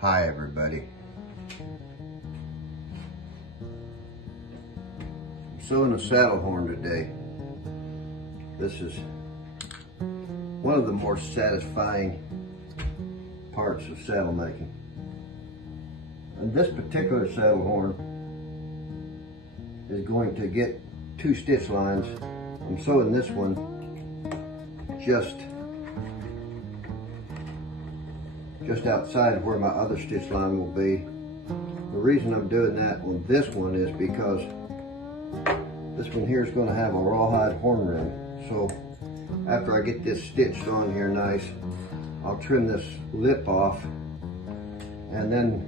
Hi everybody. I'm sewing a saddle horn today. This is one of the more satisfying parts of saddle making. And this particular saddle horn is going to get 2 stitch lines. I'm sewing this one just outside of where my other stitch line will be. The reason I'm doing that on this one is because this one here is going to have a rawhide horn rim. So after I get this stitched on here nice, I'll trim this lip off and then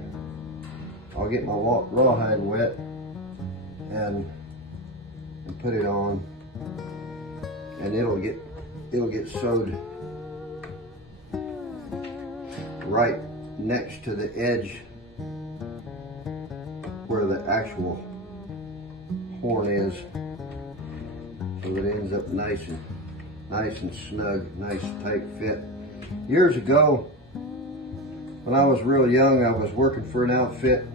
I'll get my rawhide wet and put it on, and it'll get sewed right next to the edge where the actual horn is, so it ends up nice and snug, nice tight fit. Years ago, when I was real young, I was working for an outfit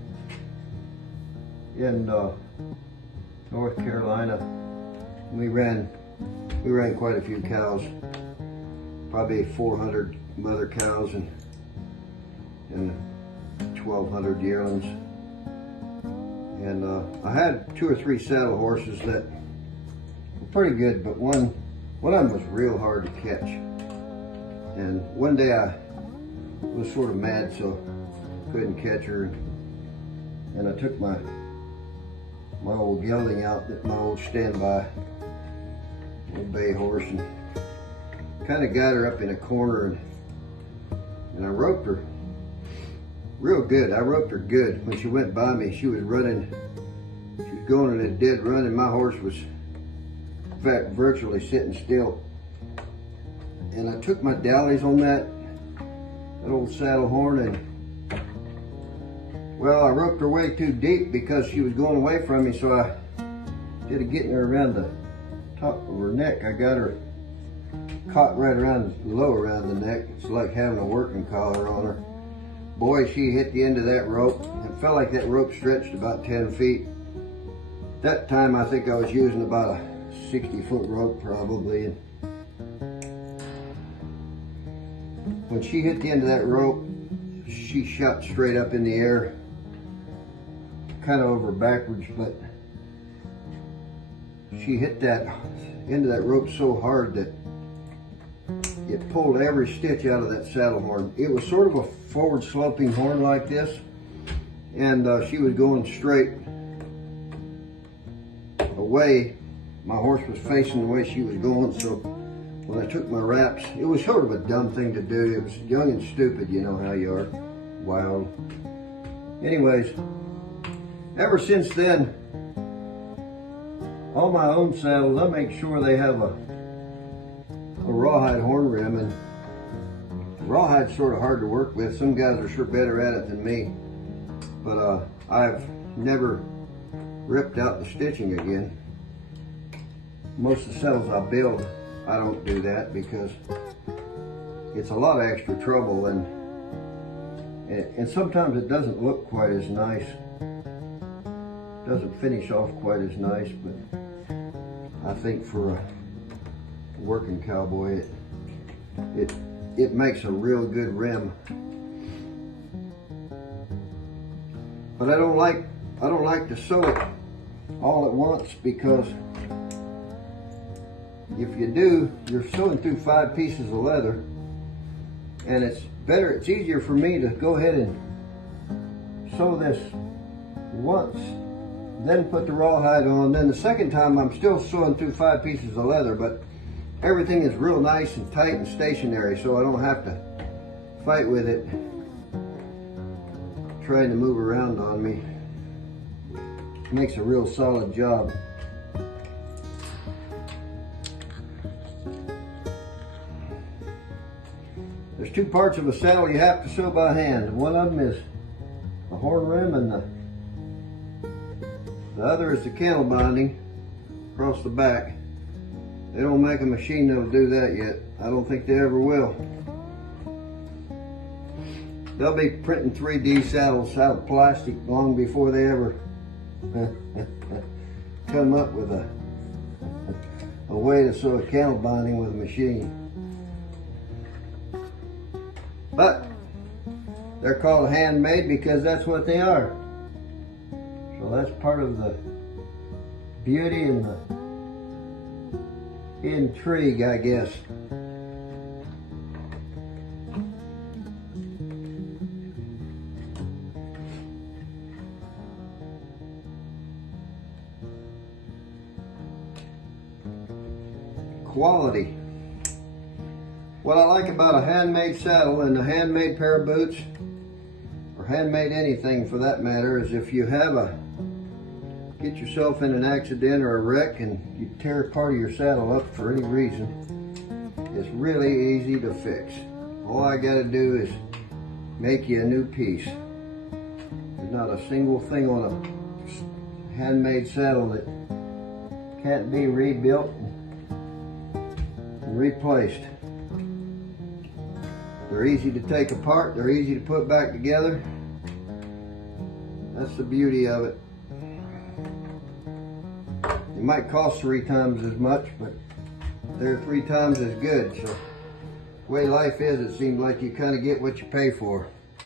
in North Carolina. We ran quite a few cows, probably 400 mother cows and 1,200 yearlings. And I had 2 or 3 saddle horses that were pretty good, but one of them was real hard to catch. And one day I was sort of mad, so couldn't catch her. And I took my old gelding out, my old standby old bay horse, and kind of got her up in a corner, and I roped her real good. I roped her good. When she went by me, she was running. She was going in a dead run, and my horse was, in fact, virtually sitting still. And I took my dallies on that old saddle horn, and well, I roped her way too deep because she was going away from me. So I, instead of getting her around the top of her neck, I got her caught right around low around the neck. It's like having a working collar on her. Boy, she hit the end of that rope. It felt like that rope stretched about 10 feet. That time I think I was using about a 60-foot rope probably. And when she hit the end of that rope, she shot straight up in the air, kind of over backwards, but she hit that end of that rope so hard that it pulled every stitch out of that saddle horn. It was sort of a forward sloping horn like this, and she was going straight away. My horse was facing the way she was going, so when I took my wraps, it was sort of a dumb thing to do. It was young and stupid, you know how you are, wild. Anyways, ever since then, all my own saddles, I make sure they have a rawhide horn rim, and rawhide's sort of hard to work with. Some guys are sure better at it than me, but I've never ripped out the stitching again. Most of the saddles I build, I don't do that because it's a lot of extra trouble, and sometimes it doesn't look quite as nice. Doesn't finish off quite as nice, but I think for a working cowboy, it makes a real good rim. But I don't like to sew it all at once, because if you do, you're sewing through 5 pieces of leather, and it's easier for me to go ahead and sew this once, then put the rawhide on. Then the second time I'm still sewing through 5 pieces of leather, but everything is real nice and tight and stationary, so I don't have to fight with it trying to move around on me. It makes a real solid job. There's 2 parts of a saddle you have to sew by hand. One of them is the horn rim, and the other is the cantle binding across the back. They don't make a machine that'll do that yet. I don't think they ever will. they'll be printing 3D saddles out of plastic long before they ever come up with a way to sew a camel binding with a machine. But they're called handmade because that's what they are. So that's part of the beauty and the intrigue, I guess. Quality. What I like about a handmade saddle and a handmade pair of boots, or handmade anything for that matter, is if you get yourself in an accident or a wreck and you tear part of your saddle up for any reason, it's really easy to fix. All I gotta do is make you a new piece. There's not a single thing on a handmade saddle that can't be rebuilt and replaced. They're easy to take apart, they're easy to put back together. That's the beauty of it. It might cost 3 times as much, but they're 3 times as good. So the way life is, it seems like you kind of get what you pay for.